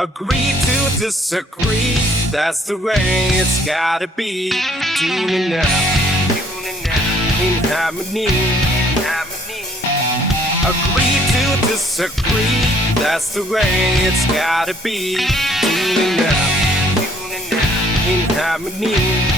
Agree to disagree, that's the way it's gotta be. Tuning out in harmony. Agree to disagree, that's the way it's gotta be. Tuning out in harmony.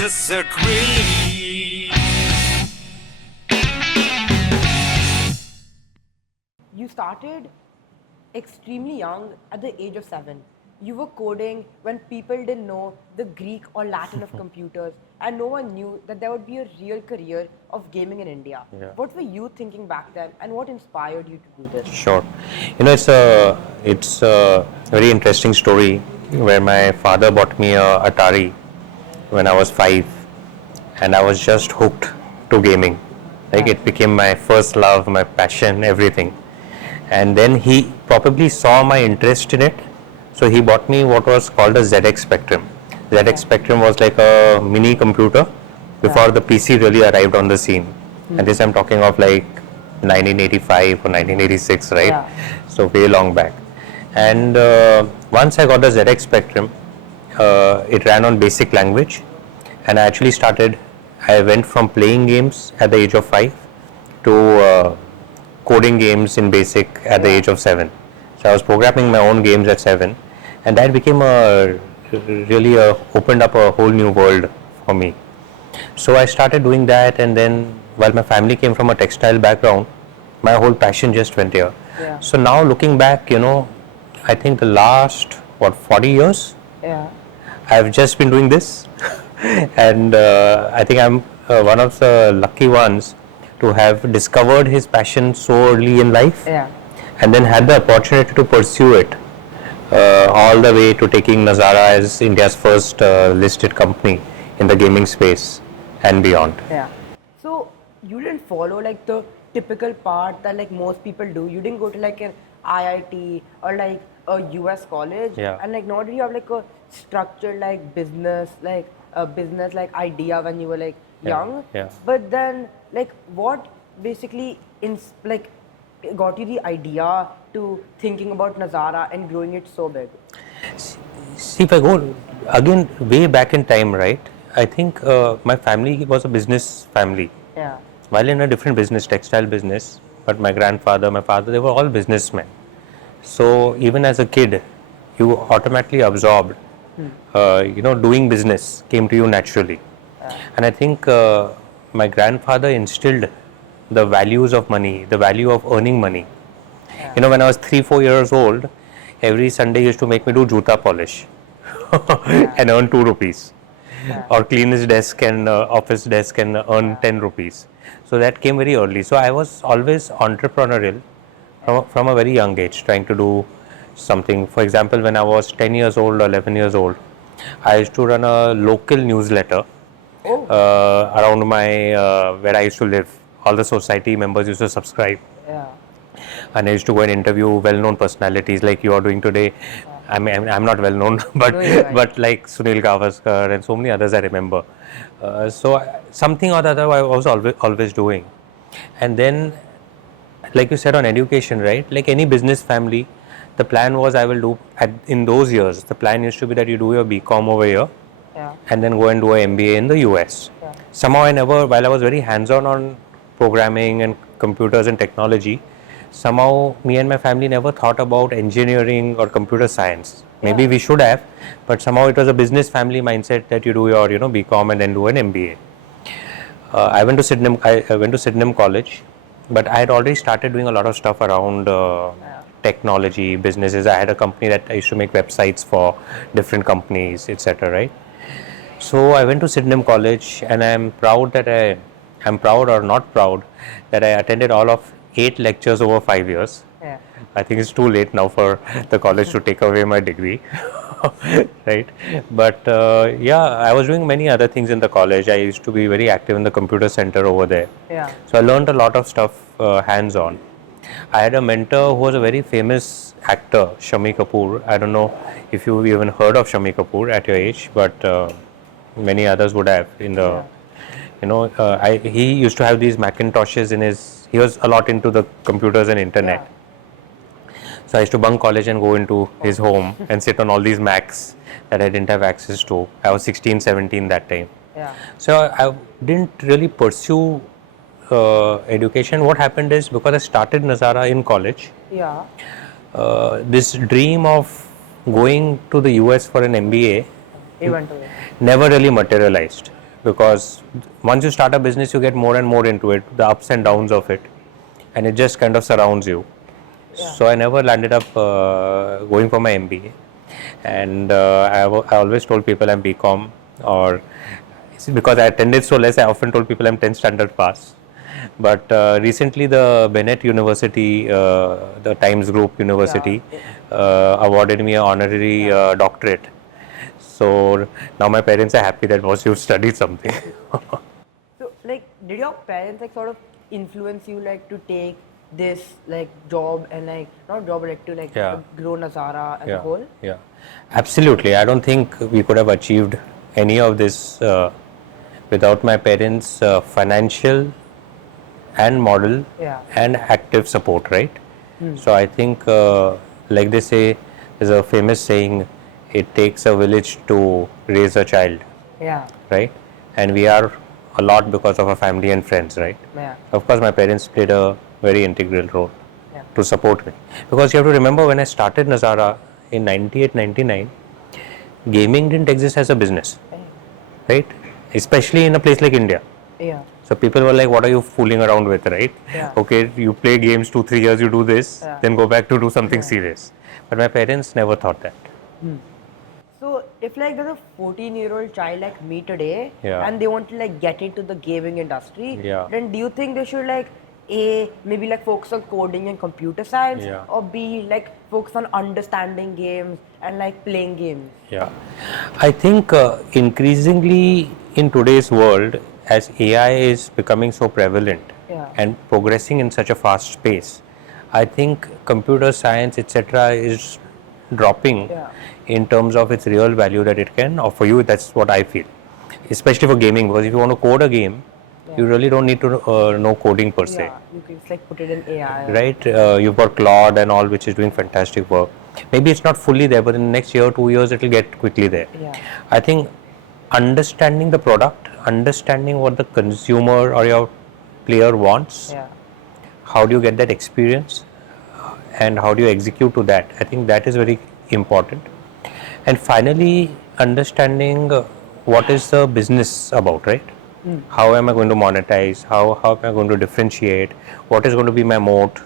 Disagree. You started extremely young at the age of 7. You were coding when people didn't know the Greek or Latin of computers, and no one knew that there would be a real career of gaming in India. Yeah. What were you thinking back then, and what inspired you to do this? Sure. It's a very interesting story where my father bought me a Atari when I was 5, and I was just hooked to gaming. Like, it became my first love, my passion, everything. And then he probably saw my interest in it, so he bought me what was called a ZX Spectrum. ZX Spectrum was like a mini computer before the PC really arrived on the scene. And this I'm talking of like 1985 or 1986, right? Yeah. So way long back. And once I got the ZX Spectrum, it ran on basic language, and I went from playing games at the age of 5 to coding games in basic at the age of 7. So I was programming my own games at 7, and that became opened up a whole new world for me. So I started doing that, and then while my family came from a textile background, my whole passion just went here. Yeah. So now looking back, I think the last 40 years I've just been doing this. And I think I'm one of the lucky ones to have discovered his passion so early in life, and then had the opportunity to pursue it all the way to taking Nazara as India's first listed company in the gaming space and beyond. So you didn't follow like the typical path that like most people do. You didn't go to like an IIT or like a US college, and like nor did you have like a structured like business like idea when you were like young. But then like what basically got you the idea to thinking about Nazara and growing it so big? See, if I go again way back in time, right, I think my family was a business family. While in a different business, textile business, but my grandfather, my father, they were all businessmen. So even as a kid, you automatically absorbed, doing business came to you naturally. And I think my grandfather instilled the values of money, the value of earning money. When I was 3-4 years old, every Sunday he used to make me do juta polish and earn 2 rupees. Or clean his desk and office desk and earn 10 rupees. So that came very early. So I was always entrepreneurial from a very young age, trying to do something. For example, when I was 10 years old or 11 years old, I used to run a local newsletter around where I used to live. All the society members used to subscribe. And I used to go and interview well-known personalities like you are doing today. I mean, I'm not well-known, but like Sunil Gavaskar and so many others I remember. So something or the other I was always doing. And then, like you said on education, right? Like any business family, the plan was in those years, the plan used to be that you do your BCom over here and then go and do an MBA in the US. Somehow while I was very hands-on on programming and computers and technology, somehow me and my family never thought about engineering or computer science. Maybe we should have, but somehow it was a business family mindset that you do your BCom and then do an MBA. I went to Sydenham College, but I had already started doing a lot of stuff around technology, businesses. I had a company that I used to make websites for different companies, etc. Right? So I went to Sydenham College, and I'm proud or not proud that I attended all of 8 lectures over 5 years. I think it's too late now for the college to take away my degree. Right? But I was doing many other things in the college. I used to be very active in the computer center over there. So I learned a lot of stuff hands-on. I had a mentor who was a very famous actor Shami Kapoor. I don't know if you even heard of Shami Kapoor at your age, but many others would have. In the, he used to have these Macintoshes in his. He was a lot into the computers and internet. So I used to bunk college and go into his home and sit on all these Macs that I didn't have access to. I was 16, 17 that time. So I didn't really pursue education. What happened is, because I started Nazara in college, this dream of going to the US for an MBA never really materialized, because once you start a business, you get more and more into it, the ups and downs of it, and it just kind of surrounds you. So I never landed up going for my MBA, and I always told people I'm BCom, or because I attended so less, I often told people I'm 10th standard pass. But recently the Bennett University, the Times Group University, awarded me an honorary doctorate. So now my parents are happy that was you studied something. So like, did your parents like sort of influence you like to take this like job and like not job, but like to like grow Nazara as a whole? Yeah, absolutely. I don't think we could have achieved any of this without my parents' financial and moral and active support, right? So I think, like they say, there's a famous saying, it takes a village to raise a child, right? And we are a lot because of our family and friends, right? Of course, my parents played a very integral role to support me, because you have to remember, when I started Nazara in 98, 99, gaming didn't exist as a business, right? Especially in a place like India. So people were like, what are you fooling around with, right? Okay, you play games 2-3 years, you do this, then go back to do something serious. But my parents never thought that. So if like there's a 14-year-old child like me today, and they want to like get into the gaming industry, then do you think they should like A, maybe like focus on coding and computer science, or B, like focus on understanding games and like playing games? I think increasingly in today's world, as AI is becoming so prevalent and progressing in such a fast pace, I think computer science, etc., is dropping in terms of its real value that it can offer you. That's what I feel, especially for gaming, because if you want to code a game, you really don't need to know coding per se. You can just like put it in AI. Right? You've got Claude and all, which is doing fantastic work. Maybe it's not fully there, but in the next year, 2 years, it will get quickly there. I think understanding the product, understanding what the consumer or your player wants, how do you get that experience, and how do you execute to that? I think that is very important. And finally, understanding what is the business about, right? How am I going to monetize? How am I going to differentiate? What is going to be my moat?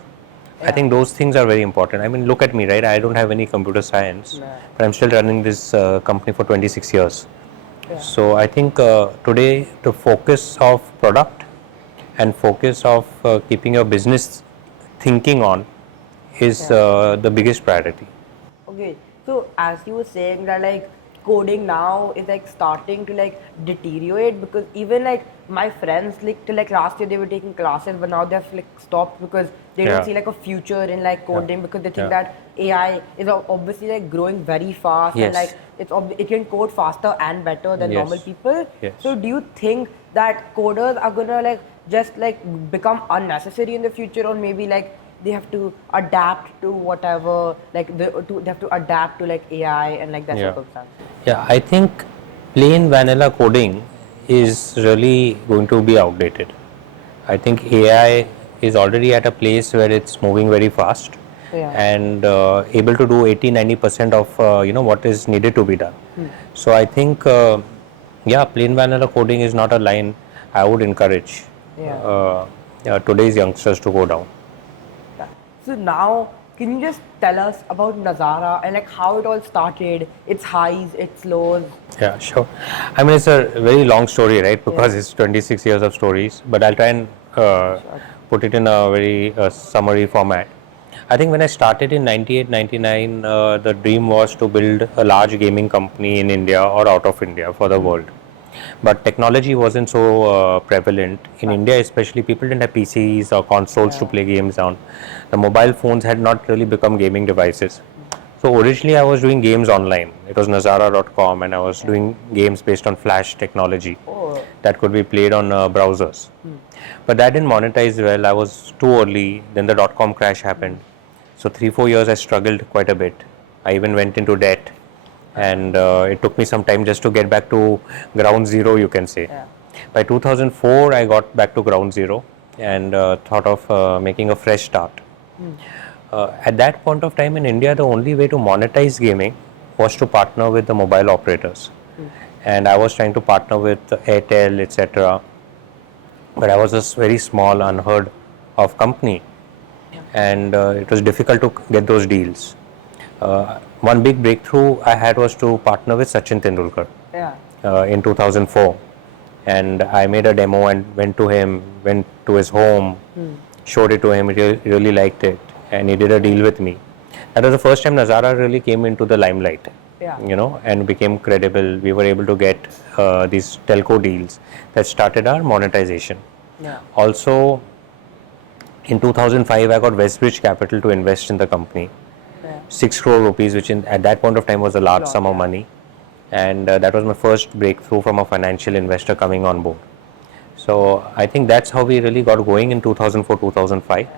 I think those things are very important. I mean, look at me, right? I don't have any computer science, but I'm still running this company for 26 years. So I think today the focus of product and focus of keeping your business thinking on is the biggest priority. Okay, so as you were saying that like coding now is like starting to like deteriorate, because even like my friends like till like last year they were taking classes, but now they've like stopped because they don't see like a future in like coding, because they think that AI is obviously like growing very fast and like it can code faster and better than normal people. So do you think that coders are gonna like just like become unnecessary in the future, or maybe like they have to adapt to whatever, like they have to adapt to like AI and like that circumstance? I think plain vanilla coding is really going to be outdated. I think AI is already at a place where it's moving very fast and able to do 80-90% of what is needed to be done. So I think plain vanilla coding is not a line I would encourage today's youngsters to go down. So now, can you just tell us about Nazara and like how it all started, its highs, its lows? Yeah, sure. I mean, it's a very long story, right? Because it's 26 years of stories, but I'll try and put it in a very summary format. I think when I started in 98, 99, the dream was to build a large gaming company in India or out of India for the world. but technology wasn't so prevalent in India, especially. People didn't have PCs or consoles to play games on. The mobile phones had not really become gaming devices. So originally I was doing games online. It was Nazara.com, and I was doing games based on Flash technology that could be played on browsers. But that didn't monetize well. I was too early. Then the .com crash happened. So 3-4 years I struggled quite a bit. I even went into debt, and it took me some time just to get back to ground zero, you can say. By 2004 I got back to ground zero and thought of making a fresh start. At that point of time in India, the only way to monetize gaming was to partner with the mobile operators. And I was trying to partner with Airtel, etc. But I was a very small, unheard of company, and it was difficult to get those deals. One big breakthrough I had was to partner with Sachin Tendulkar in 2004. And I made a demo and went to him, went to his home, showed it to him. He really liked it, and he did a deal with me. That was the first time Nazara really came into the limelight, and became credible. We were able to get these telco deals that started our monetization. Also, in 2005, I got Westbridge Capital to invest in the company. 6 crore rupees, which at that point of time was a large sum of money. And that was my first breakthrough from a financial investor coming on board. So I think that's how we really got going in 2004-2005.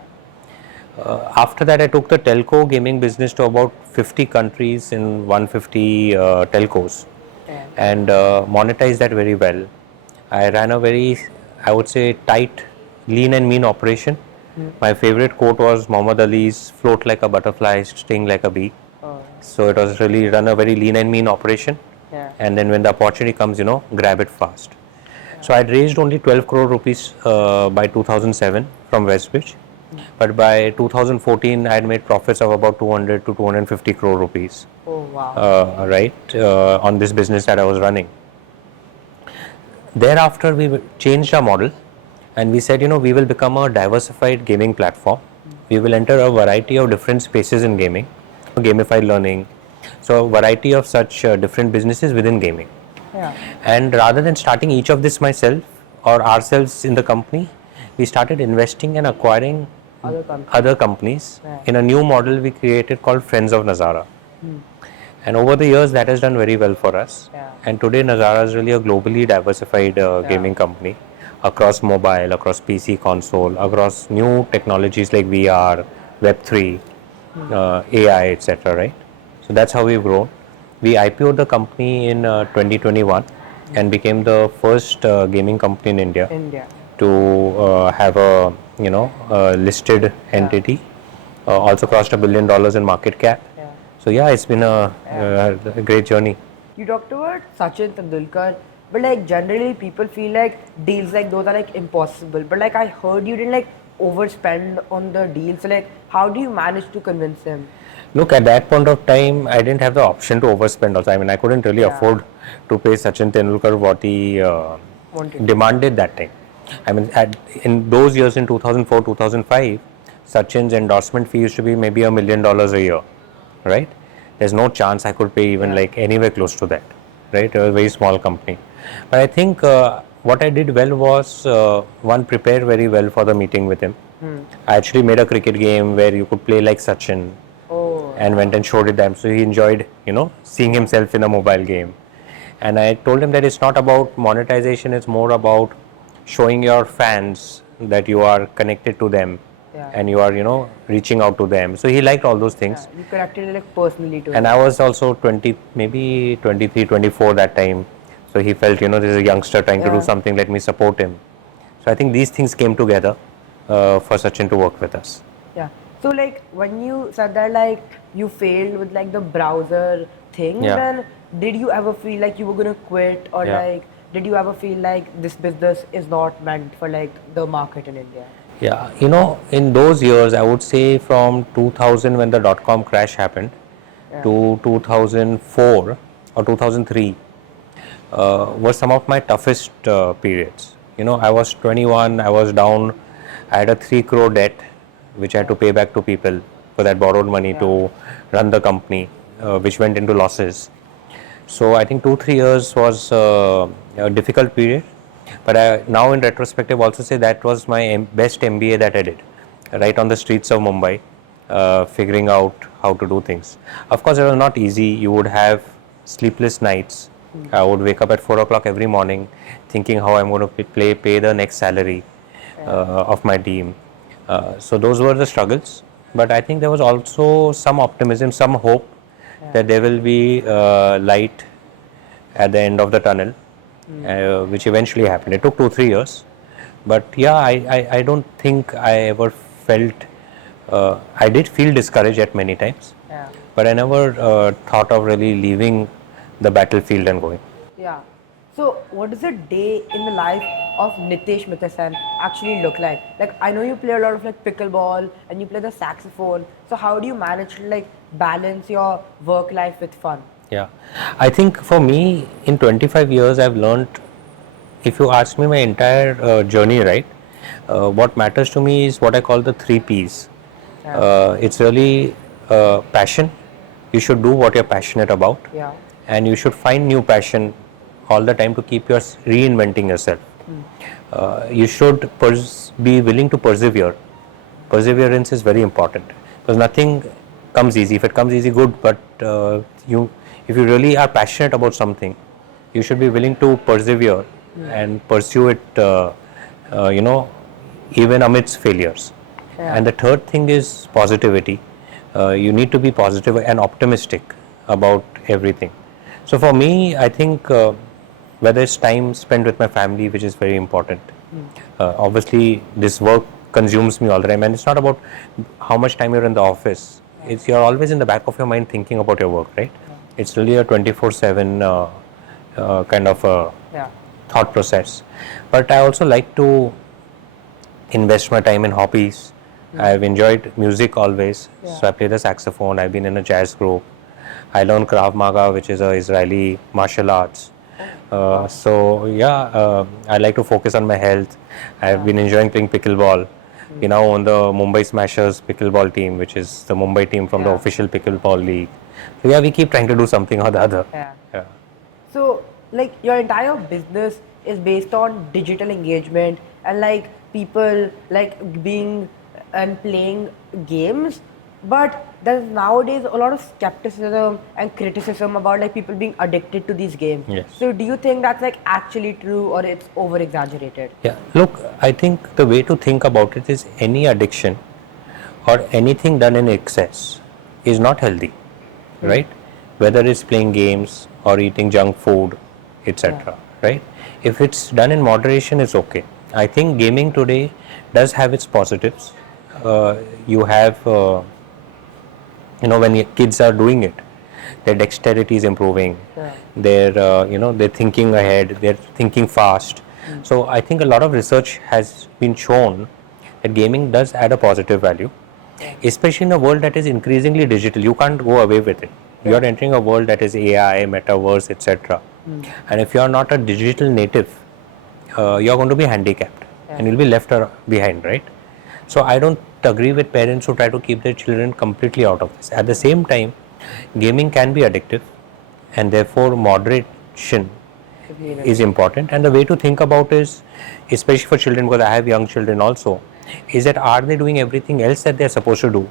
After that, I took the telco gaming business to about 50 countries in 150 telcos, and monetized that very well. I ran a very, I would say, tight, lean and mean operation. My favorite quote was Muhammad Ali's "float like a butterfly, sting like a bee." So it was really run a very lean and mean operation. And then when the opportunity comes, grab it fast. So I had raised only 12 crore rupees by 2007 from Westbridge. But by 2014, I had made profits of about 200 to 250 crore rupees. On this business that I was running. Thereafter, we changed our model, and we said, we will become a diversified gaming platform. We will enter a variety of different spaces in gaming, gamified learning, so a variety of such different businesses within gaming. And rather than starting each of this myself or ourselves in the company, we started investing and acquiring other companies in a new model we created called Friends of Nazara. And over the years, that has done very well for us. And today, Nazara is really a globally diversified gaming company across mobile, across PC, console, across new technologies like VR, Web3, AI, etc. Right? So that's how we've grown. We IPO'd the company in 2021 and became the first gaming company in India to have a listed entity. Also crossed $1 billion in market cap. So it's been a great journey. You talked about Sachin Tendulkar, but generally people feel like deals like those are impossible. But I heard you didn't overspend on the deal. So how do you manage to convince him? Look, at that point of time, I didn't have the option to overspend also. I couldn't really afford to pay Sachin Tendulkar what he demanded that time. In those years in 2004, 2005, Sachin's endorsement fee used to be maybe $1 million a year, right? There's no chance I could pay even anywhere close to that, right? It was a very small company. But I think what I did well was, one, prepare very well for the meeting with him. I actually made a cricket game where you could play like Sachin. And went and showed it them. So he enjoyed, seeing himself in a mobile game. And I told him that it's not about monetization, it's more about showing your fans that you are connected to them and you are, reaching out to them. So he liked all those things. You connected personally to him. And I was also 20, maybe 23, 24 that time. So he felt, this is a youngster trying to do something, let me support him. So I think these things came together for Sachin to work with us. So when you said that you failed with the browser thing, then did you ever feel like you were gonna quit, or did you ever feel like this business is not meant for the market in India? In those years, I would say from 2000 when the .com crash happened to 2004 or 2003 were some of my toughest periods. I was 21, I was down, I had a 3 crore debt which I had to pay back to people for that borrowed money to run the company, which went into losses. So I think 2-3 years was a difficult period, but now in retrospective also say that was my best MBA that I did, right on the streets of Mumbai, figuring out how to do things. Of course, it was not easy. You would have sleepless nights. I would wake up at 4 o'clock every morning thinking how I'm going to pay the next salary of my team. So those were the struggles, but I think there was also some optimism, some hope that there will be light at the end of the tunnel, which eventually happened. It took 2-3 years, but yeah, I don't think I ever felt. I did feel discouraged at many times, but I never thought of really leaving the battlefield and going. Yeah. So, what does a day in the life of Nitish Mittersain actually look like? Like, I know you play a lot of like pickleball and you play the saxophone. So, how do you manage to like balance your work life with fun? Yeah, I think for me in 25 years I've learned. If you ask me my entire journey, right, what matters to me is what I call the 3 P's. It's really passion. You should do what you're passionate about, and you should find new passion all the time to keep your reinventing yourself. You should be willing to persevere. Perseverance is very important because nothing comes easy. If it comes easy, good, but if you really are passionate about something, you should be willing to persevere and pursue it, even amidst failures. And the third thing is positivity. You need to be positive and optimistic about everything. So for me, I think whether it's time spent with my family, which is very important. Obviously, this work consumes me all the time, and it's not about how much time you're in the office. It's you're always in the back of your mind thinking about your work, right? It's really a 24/7 kind of thought process. But I also like to invest my time in hobbies. I've enjoyed music always, so I play the saxophone. I've been in a jazz group. I learned Krav Maga, which is a Israeli martial arts. I like to focus on my health. I've been enjoying playing pickleball. We now own the Mumbai Smashers pickleball team, which is the Mumbai team from the official pickleball league. So yeah, we keep trying to do something or the other. So like your entire business is based on digital engagement and like people like being and playing games, but there's nowadays a lot of skepticism and criticism about like people being addicted to these games. So do you think that's like actually true or it's over exaggerated? Yeah, look, I think the way to think about it is any addiction or anything done in excess is not healthy, right? Whether it's playing games or eating junk food, etc., right? If it's done in moderation, it's okay. I think gaming today does have its positives. You have, when kids are doing it, their dexterity is improving. They're, they're thinking ahead. They're thinking fast. So I think a lot of research has been shown that gaming does add a positive value, especially in a world that is increasingly digital. You can't go away with it. You are entering a world that is AI, metaverse, etc. And if you are not a digital native, you are going to be handicapped and you'll be left behind, right? So I don't agree with parents who try to keep their children completely out of this. At the same time, gaming can be addictive, and therefore moderation is important. And the way to think about is, especially for children, because I have young children also, is that are they doing everything else that they're supposed to do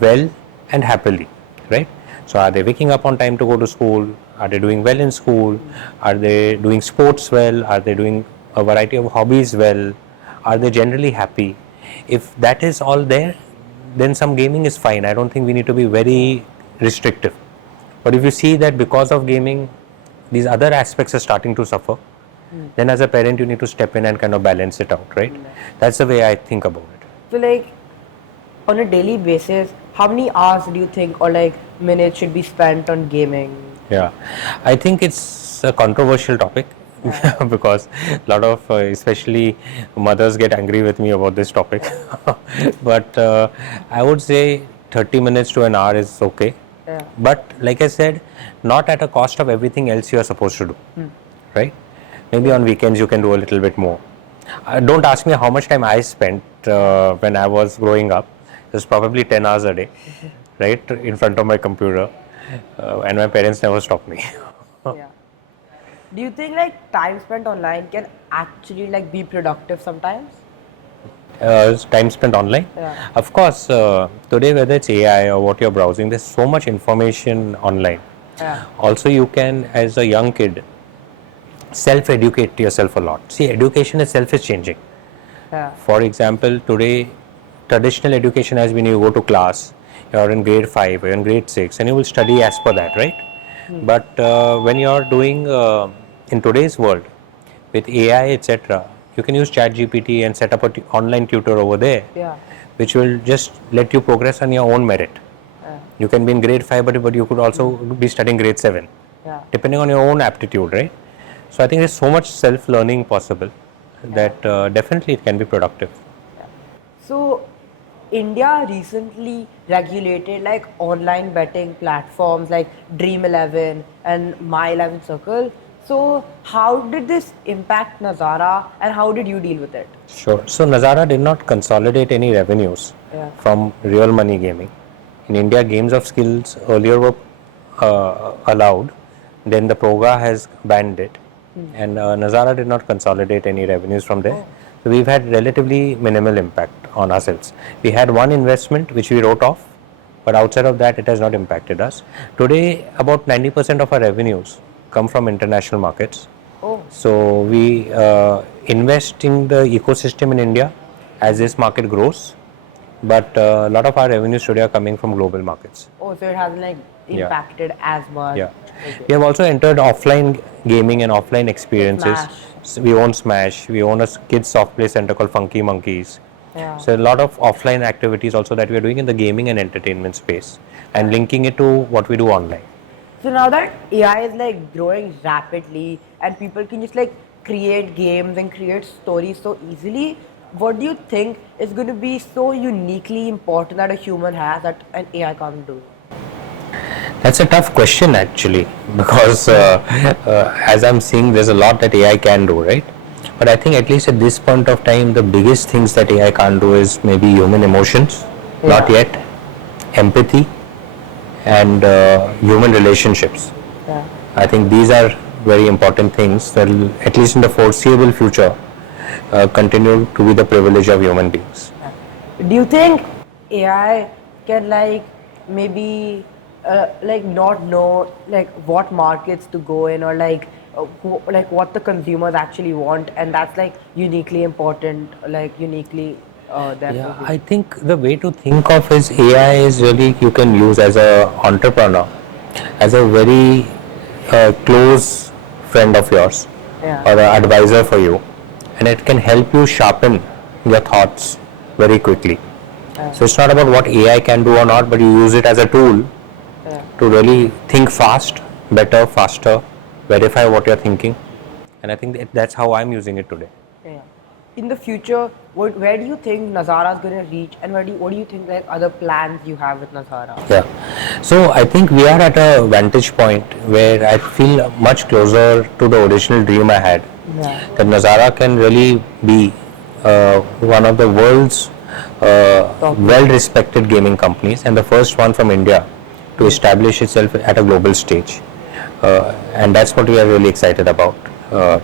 well and happily, right? So are they waking up on time to go to school? Are they doing well in school? Are they doing sports well? Are they doing a variety of hobbies well? Are they generally happy? If that is all there, then some gaming is fine. I don't think we need to be very restrictive. But if you see that because of gaming, these other aspects are starting to suffer, then as a parent, you need to step in and kind of balance it out, right? That's the way I think about it. So like on a daily basis, how many hours do you think or like minutes should be spent on gaming? Yeah, I think it's a controversial topic. Because a lot of especially mothers get angry with me about this topic. But I would say 30 minutes to an hour is okay. But like I said, not at a cost of everything else you are supposed to do, right? Maybe on weekends you can do a little bit more. Don't ask me how much time I spent when I was growing up. It was probably 10 hours a day, right, in front of my computer, and my parents never stopped me. Yeah. Do you think like time spent online can actually like be productive sometimes? Time spent online. Yeah. Of course, today whether it's AI or what you're browsing, there's so much information online. Yeah. Also, you can, as a young kid, self-educate yourself a lot. See, education itself is changing. Yeah. For example, today, traditional education has been you go to class, you're in grade 5, you're in grade 6, and you will study as per that, right? But when you're doing in today's world with AI, etc., you can use ChatGPT and set up an online tutor over there, Yeah. which will just let you progress on your own merit. Yeah. You can be in grade 5, but you could also be studying grade 7, Yeah. depending on your own aptitude, right? So I think there's so much self-learning possible that definitely it can be productive. So, India recently regulated like online betting platforms like Dream 11 and My 11 Circle. So, how did this impact Nazara and how did you deal with it? Sure. So Nazara did not consolidate any revenues Yeah. from real money gaming. In India, games of skills earlier were allowed, then the Proga has banned it, and Nazara did not consolidate any revenues from there. Oh. So we've had relatively minimal impact on ourselves. We had one investment which we wrote off, but outside of that, it has not impacted us. Today, about 90% of our revenues come from international markets. Oh. So we invest in the ecosystem in India as this market grows, but a lot of our revenues today are coming from global markets. Oh, so it hasn't like Yeah. impacted as much. Yeah, Okay. we have also entered offline gaming and offline experiences. Smash. So we own Smash. We own a kids soft play center called Funky Monkeys. Yeah. So a lot of offline activities also that we are doing in the gaming and entertainment space, and linking it to what we do online. So now that AI is like growing rapidly and people can just like create games and create stories so easily, what do you think is going to be so uniquely important that a human has that an AI can't do? That's a tough question actually, because as I'm seeing, there's a lot that AI can do, right? But I think at least at this point of time, the biggest things that AI can't do is maybe human emotions, not Yeah. yet, empathy, and human relationships. Yeah. I think these are very important things that will, at least in the foreseeable future, continue to be the privilege of human beings. Do you think AI can like maybe like not know like what markets to go in or like like what the consumers actually want and that's like uniquely important like uniquely there Yeah, for I think the way to think of is AI is really you can use as a entrepreneur, as a very close friend of yours Yeah. or an advisor for you, and it can help you sharpen your thoughts very quickly. So it's not about what AI can do or not, but you use it as a tool Yeah. to really think fast, better, faster, verify what you're thinking, and I think that's how I'm using it today. Yeah. In the future, where do you think Nazara is going to reach, and what do you think like other plans you have with Nazara? Yeah. So I think we are at a vantage point where I feel much closer to the original dream I had. Yeah. That Nazara can really be one of the world's well-respected gaming companies and the first one from India to establish itself at a global stage. And that's what we are really excited about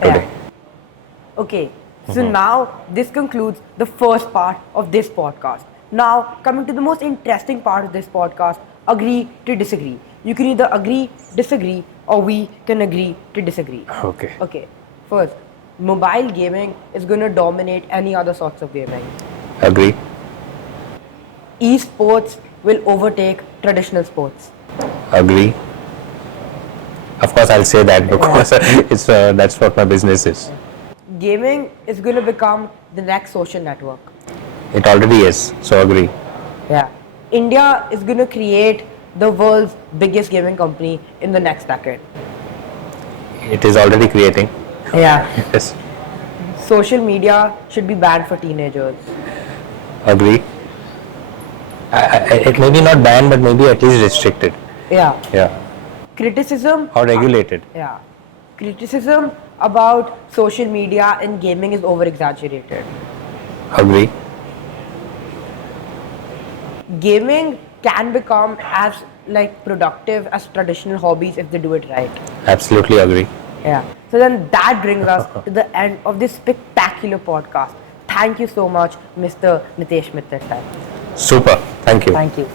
today. Yeah. Okay. So now this concludes the first part of this podcast. Now coming to the most interesting part of this podcast, agree to disagree. You can either agree, disagree, or we can agree to disagree. Okay. Okay. First, mobile gaming is going to dominate any other sorts of gaming. Agree. Esports will overtake traditional sports. Agree. Of course, I'll say that because it's that's what my business is. Gaming is going to become the next social network. It already is. So agree. Yeah. India is going to create the world's biggest gaming company in the next decade. It is already creating. Yeah. Yes. Social media should be banned for teenagers. Agree. It may be not banned, but maybe at least restricted. Yeah. Yeah. Criticism. Or regulated. Yeah. Criticism about social media and gaming is over exaggerated. Agree. Gaming can become as like productive as traditional hobbies if they do it right. Absolutely agree. Yeah. So then that brings us to the end of this spectacular podcast. Thank you so much, Mr. Nitish Mittersain. Super. Thank you. Thank you.